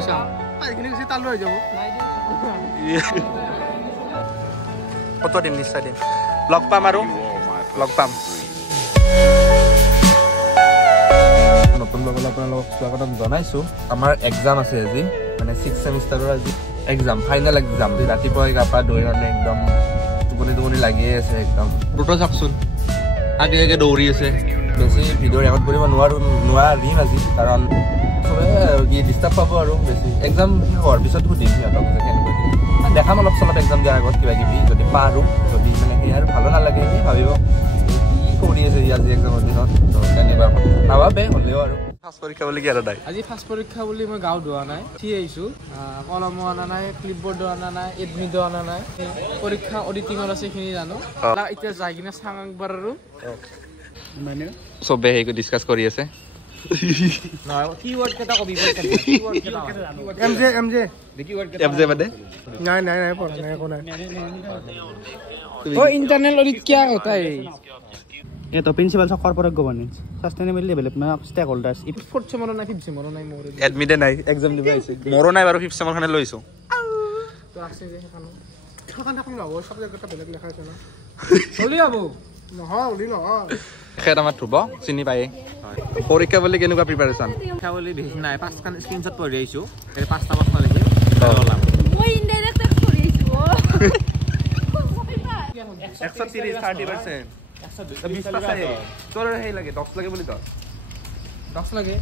পুইছা এইখিনি কিছু তালৈ হৈ যাব কত দিম নিশ্চয় দিম লগ পাম আৰু লগ পাম নতুন লগৰ আপোনালোকক স্বাগতম জনাইছো আমাৰ এক্সাম আছে আজি মানে 6th সেমিষ্টাৰৰ আজি এক্সাম ফাইনেল এক্সাম ৰাতিপুৱা গাপা দৌৰি কাৰণে একদম টোপনি লাগিয়ে আছে একদম দুটো চাকচোন আগে আগে দৌৰি আছে বেছি ভিডিঅ' ৰেকৰ্ড কৰিব নোৱাৰিম আজি কাৰণ চবে ডিষ্টাৰ্ব পাব আৰু বেছি এক্সাম হোৱাৰ পিছত সুধিম সিহঁতক যে কেনেকৈ দেখাম অলপ চলপ এক্সাম দিয়াৰ আগত কিবা কিবি যদি পাৰোঁ যদি মানে সেই আৰু ভালো নালাগে সেই ভাবিব কি কৰি আছে আজি এক্সামৰ দিনত তেনেকুৱা নাভাবে হ'লেও আৰু ফাৰ্ষ্ট পৰীক্ষা বুলি কি আৰু নাই আজি ফাৰ্ষ্ট পৰীক্ষা বুলি মই গাঁও ধোৱা নাই উঠি আহিছোঁ কলমো অনা নাই ক্লিপবৰ্ডো অনা নাই এডমিটো অনা নাই পৰীক্ষা অডিটিঙত আছে সেইখিনি জানো এতিয়া যাই কিনে চাং একবাৰ আৰু মানে চবে সেইটো ডিছকাছ কৰি আছে কিৱৰ্ড কেইটা কবি এমজে মানে নাই পঢ়া নাই একো নাই इंटरनल ऑडिट क्या होता है ये तो principle of corporate governance sustainable development of stakeholders fourth same ना फिफ्थ सेम ना मोर এডমিটে নাই এক্সাম দিব আহিছে মোৰো নাই বাৰু 5th সেমৰ খানে লৈছো তো আছে যে খান খান লব সাবজেক্ট এটা বেলেগ লেখা আছে না চলি আবো নহয় ওলি নহয় খেত আমাৰ থুব চিনি পায়ে পৰীক্ষা বুলি কেনেকুৱা প্ৰিপাৰেচন খাবলি বেছি নাই পাঁচখান স্ক্ৰিনশ্বট পঢ়ি আহিছো এই পাঁচটা প্ৰশ্ন লিখি ললাম মই ইনডাইৰেক্ট পঢ়ি আহিছো 130 30% 120 পাছে তোৰ হেই লাগে 10 লাগে বুলি তই 10 লাগে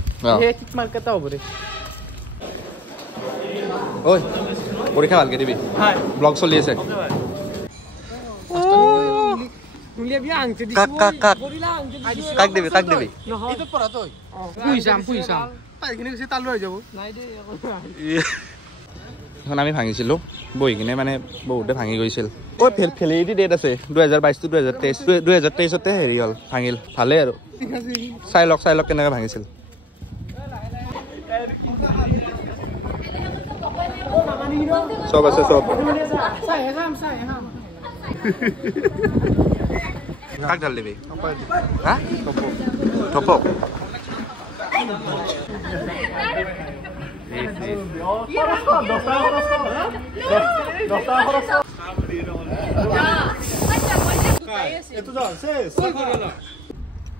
এই টিক মার্ক কেটা হ'ব রে ঐ পৰীক্ষা ভালকে দিবি হাই ব্লগ চলি আছে তুলিয়া বিয়া আনতে দিছ কাক দিবি নহয় এইটো পঢ়া তই পুইছা এইখিনি কিছু তালৈ হৈ যাব নাই দে এখন আমি ভাঙিছিলো বহি কিনে মানে বহুতে ভাঙি গৈছিল ঐ ফেলিডি ডেট আছে 2022 to 2023 তে হেৰি হ'ল ভাঙিল ভালে আৰু চাই লওক কেনেকৈ ভাঙিছিল সব আছে সব কাক ঢাল দিবি হা টপক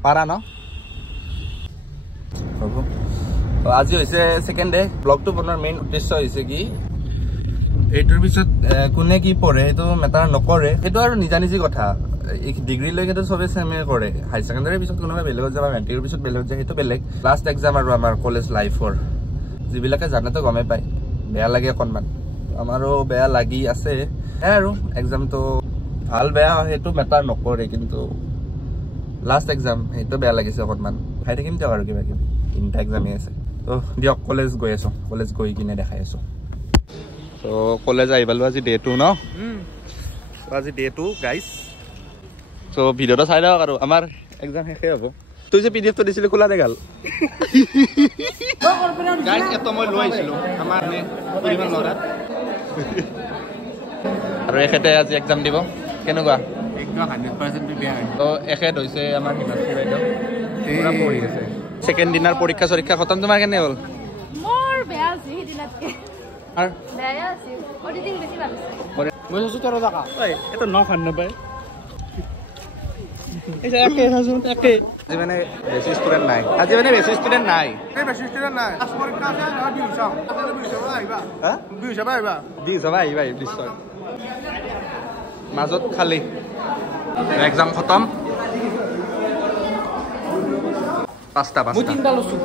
পাৰা ন আজি হৈছে সেকেন্ড ডে ব্লগটো বনোৱাৰ মেইন উদ্দেশ্য হৈছে কি এইটোৰ পিছত কোনে কি পঢ়ে সেইটো মেটাৰ নকৰে সেইটো আৰু নিজা কথা ডিগ্ৰী লৈকেতো চবে চেমে কৰে হাই সেকেন্ডাৰীৰ পিছত কোনোবা বেলেগত যাব মেট্ৰিকৰ পিছত বেলেগত যায় সেইটো বেলেগ লাষ্ট এক্সাম আৰু আমাৰ কলেজ লাইফৰ যিবিলাকে জানেতো গমে পায় বেয়া লাগে অকণমান আমাৰো বেয়া লাগি আছে আৰু এক্সামটো ভাল বেয়া সেইটো মেটাৰ নকৰে কিন্তু লাষ্ট এক্সাম সেইটো বেয়া লাগিছে অকণমান খাই থাকিম দিয়ক আৰু কিবা কিবি 3টা এক্সামেই আছে তো দিয়ক কলেজ গৈ আছোঁ কলেজ গৈ কিনে দেখাই আছোঁ তো কলেজ আহি পালোঁ আজি ডে 2 ন আজি ডে 2 গাইজ তো ভিডিঅ'টো চাই লওক আৰু আমাৰ এক্সাম শেষেই হ'ব তুই যে পিডিএফটো দিছিলি খোলা দেখাল গাইজ এটো মই লৈ আহিছিলোঁ আমাৰ পৰিমাণ ল'ৰাত আৰু এখেতে আজি এক্সাম দিব কেনেকুৱা একদম 100% বেয়া তো এখেত হৈছে আমাৰ হিমাশ্ৰী বাইদেউ পুৰা পঢ়ি আছে সেকেন্ড দিনাৰ পৰীক্ষা খতম তোমাৰ কেনে হ'ল মোৰ বেয়া আছে হিদিনাতকে আৰু বেয়া আছে অডিটিং বেছি ভাল আছে মই কৈছো তোৰ জাকা এটা 990 আজি মানে বেছি ষ্টুডেণ্ট নাই এই বেছি ষ্টুডেণ্ট নাই পাছ পৰীক্ষা আছে নহয় বিহু চাওঁ বিহু চাব আহিবা আহিবা নিশ্চয় মাজত খালি এক্সাম খতম 5টা মই তিনটা লৈছো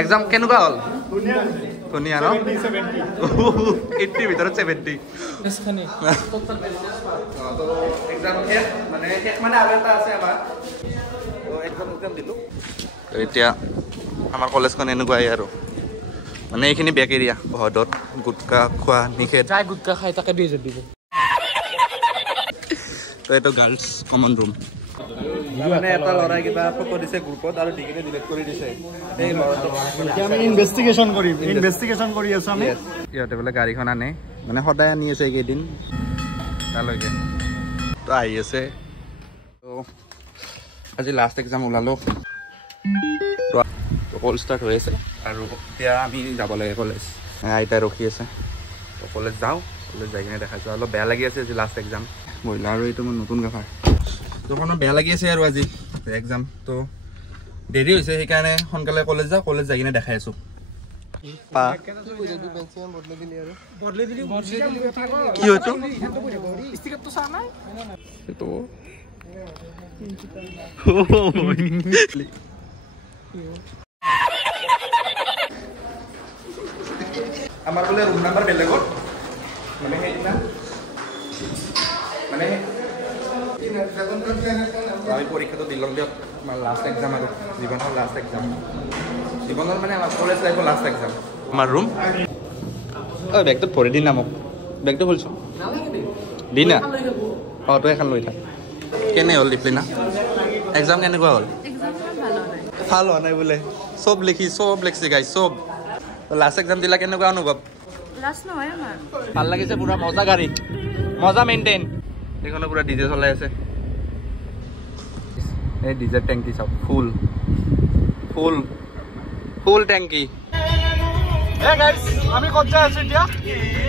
এক্সাম কেনেকুৱা হ'ল ধুনীয়া ন 80 ভিতৰত 70 এসখানে তো এক্সাম শেষ মানে আৰু এটা আছে আমাৰ তো এক্সাম দিলোঁ এতিয়া আমাৰ কলেজখন এনেকুৱাই আৰু মানে এইখিনি বেক এৰিয়া ভদত গুটকা খোৱা নিষেধ যাই গুটকা খাই তাকে 2000 দিব তো এইটো গাৰ্লছ কমন ৰুম মানে এটা ল'ৰাই কিবা ফটো দিছে গ্ৰুপত আৰু দি কিনে ডিলিট কৰি দিছে এই ল'ৰাটো আমি ইনভেষ্টিগেশ্যন কৰি আছো আমি ইহঁতে বোলে গাড়ীখন আনে মানে সদায় আনি আছে এইকেইদিন তালৈকে তো আহি আছে তো আজি লাষ্ট এক্সাম ওলালো তো কল ষ্টাৰ্ট হৈ আছে আৰু এতিয়া আমি যাব লাগে কলেজ আইতাই ৰখি আছে তো কলেজ যাওঁ কলেজ যাই কিনে দেখাইছোঁ অলপ বেয়া লাগি আছে আজি লাষ্ট এক্সাম বহিলা আৰু এইটো মোৰ নতুন গাফাৰ তো অকণমান বেয়া লাগি আছে আৰু আজি এক্সাম তো দেৰি হৈছে সেইকাৰণে সোনকালে কলেজ যাওঁ কলেজ যাই কিনে দেখাই আছোঁ কি হয়তো আমাৰ বোলে ৰুম নাম্বাৰ বেলেগত মানে সেইদিনা মানে আমি পৰীক্ষাটো দিলোঁ দিয়ক আমাৰ লাষ্ট এক্সাম আৰু জীৱনৰ লাষ্ট এক্সাম জীৱনৰ মানে আমাৰ কলেজ লাইফৰ লাষ্ট এক্সাম আমাৰ ৰুম ঐ বেগটোত ভৰি দি না মোক বেগটো খুলিছোঁ দি না অঁ তই এখন লৈ থাক কেনে হ'ল দিপ্লিনা এক্সাম কেনেকুৱা হ'ল ভাল হোৱা নাই বোলে চব লিখিছে গাই চব লাষ্ট এক্সাম দিলা কেনেকুৱা অনুভৱ ভাল লাগিছে পুৰা মজা গাড়ী মজা মেইনটেইন এইখনো পুৰা ডিজে চলাই আছে এই ডিজেৰ টেংকি চাওক ফুল টেংকি আমি ক'ত যাই আছো এতিয়া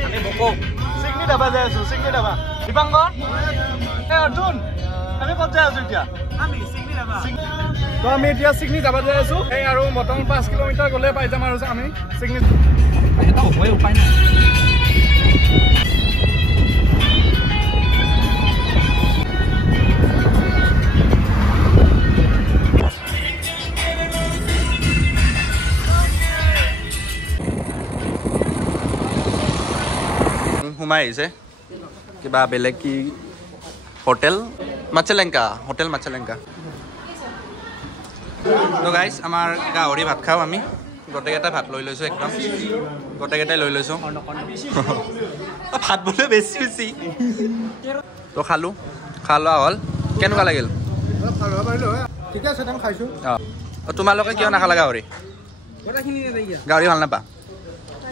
আমি বকো চিগনি ডাবা যাই আছো চিগনি ডাবা দীপাংকৰ অৰ্জুন আমি ক'ত যাই আছো এতিয়া আমি চিগনি ডাবা তো আমি এতিয়া চিগনি ডাবা যাই আছো এই আৰু মোটামুটি 5 কিলোমিটাৰ গ'লে পাই যাম আৰু আমি চিগনি এটা উপায় নাই সোমাই আহিছে কিবা বেলেগ কি হোটেল মাছেলেংকা তো গাইজ আমাৰ গাহৰি ভাত খাওঁ আমি গোটেইকেইটা ভাত লৈ লৈছোঁ একদম গোটেইকেইটাই লৈ লৈছোঁ ভাত বোলে বেছি তো খালোঁ খোৱা লোৱা হ'ল কেনেকুৱা লাগিল ঠিকে আছে আমি খাইছোঁ অঁ তোমালোকে কিয় নাখালা গাহৰি ভাল নাপা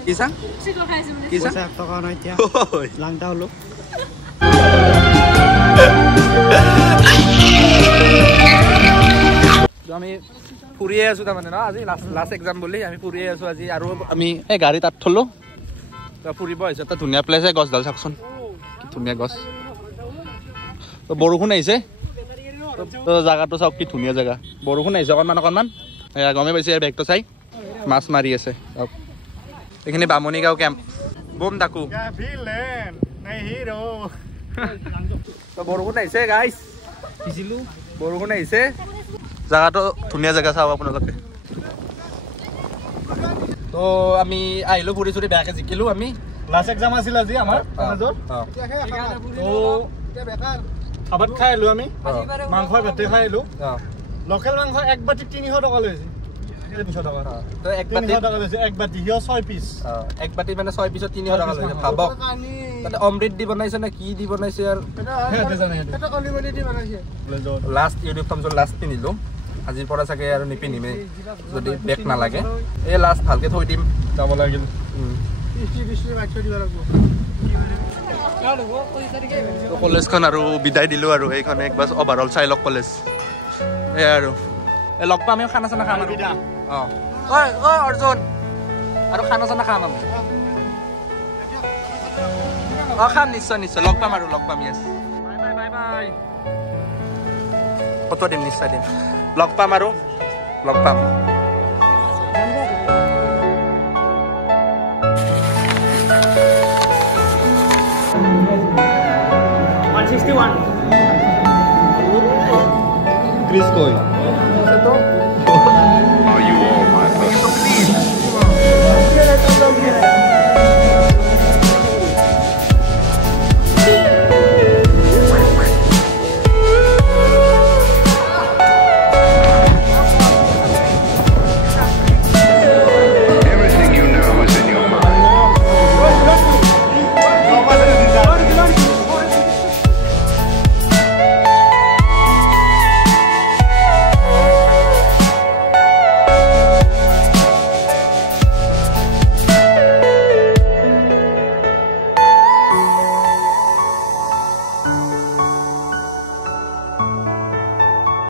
কি চাং টকা নাই এতিয়া লাংটা হ'লো আমি ফুৰিয়ে আছোঁ তাৰমানে ন আজি লাষ্ট এক্সাম বুলি আমি ফুৰিয়ে আছোঁ আজি আৰু আমি এই গাড়ী তাত থলোঁ ফুৰিব আহিছোঁ এটা ধুনীয়া প্লেচ গছডাল চাওকচোন কি ধুনীয়া গছ বৰষুণ আহিছে জেগাটো চাওক কি ধুনীয়া জেগা বৰষুণ আহিছে অকণমান গমেই পাইছে বেগটো চাই মাছ মাৰি আছে এইখিনি বামুণীগাঁও কেম্প বম ডাকো বৰষুণ আহিছে গাইজ বৰষুণ আহিছে জেগাটো ধুনীয়া জেগা চাওক আপোনালোকে তো আমি আহিলোঁ ফুৰি চুৰি বেয়াকৈ জিকিলোঁ আমি লাষ্ট এক্সাম আছিল আজি আমাৰ ভাত খাই আহিলোঁ আমি মাংস ভাতে খাই আহিলোঁ লোকেল মাংস এক বাতি 300 টকা লৈছে 300 টকা তো এক বাতি লৈছে এক বাতি হিয় 6 পিচ এক বাতি মানে 6 পিছত 300 টকা লৈছে ভাবক তাতে অমৃত দি বনাইছে না কি দি বনাইছে আৰু এটা অলিমলি দি বনাইছে লাষ্ট ইউনিফৰ্মযোৰ লাষ্ট পিন্ধিলোঁ আজিৰ পৰা চাগে আৰু নিপিন্ধিমেই যদি বেগ নালাগে এই লাষ্ট ভালকৈ থৈ দিম যাব লাগিল কলেজখন আৰু বিদায় দিলোঁ আৰু সেইখনে একবাৰ অভাৰঅল চাই লওক কলেজ এয়াই আৰু এই লগ পাম আমি খানা চানা খাম আৰু অঁ ঐ অৰ্জুন আৰু খানা চানা খাম আমি অঁ খাম নিশ্চয় লগ পাম য়েছ বাই ফটো দিম নিশ্চয় দিম লগ পাম 161 Chris Coy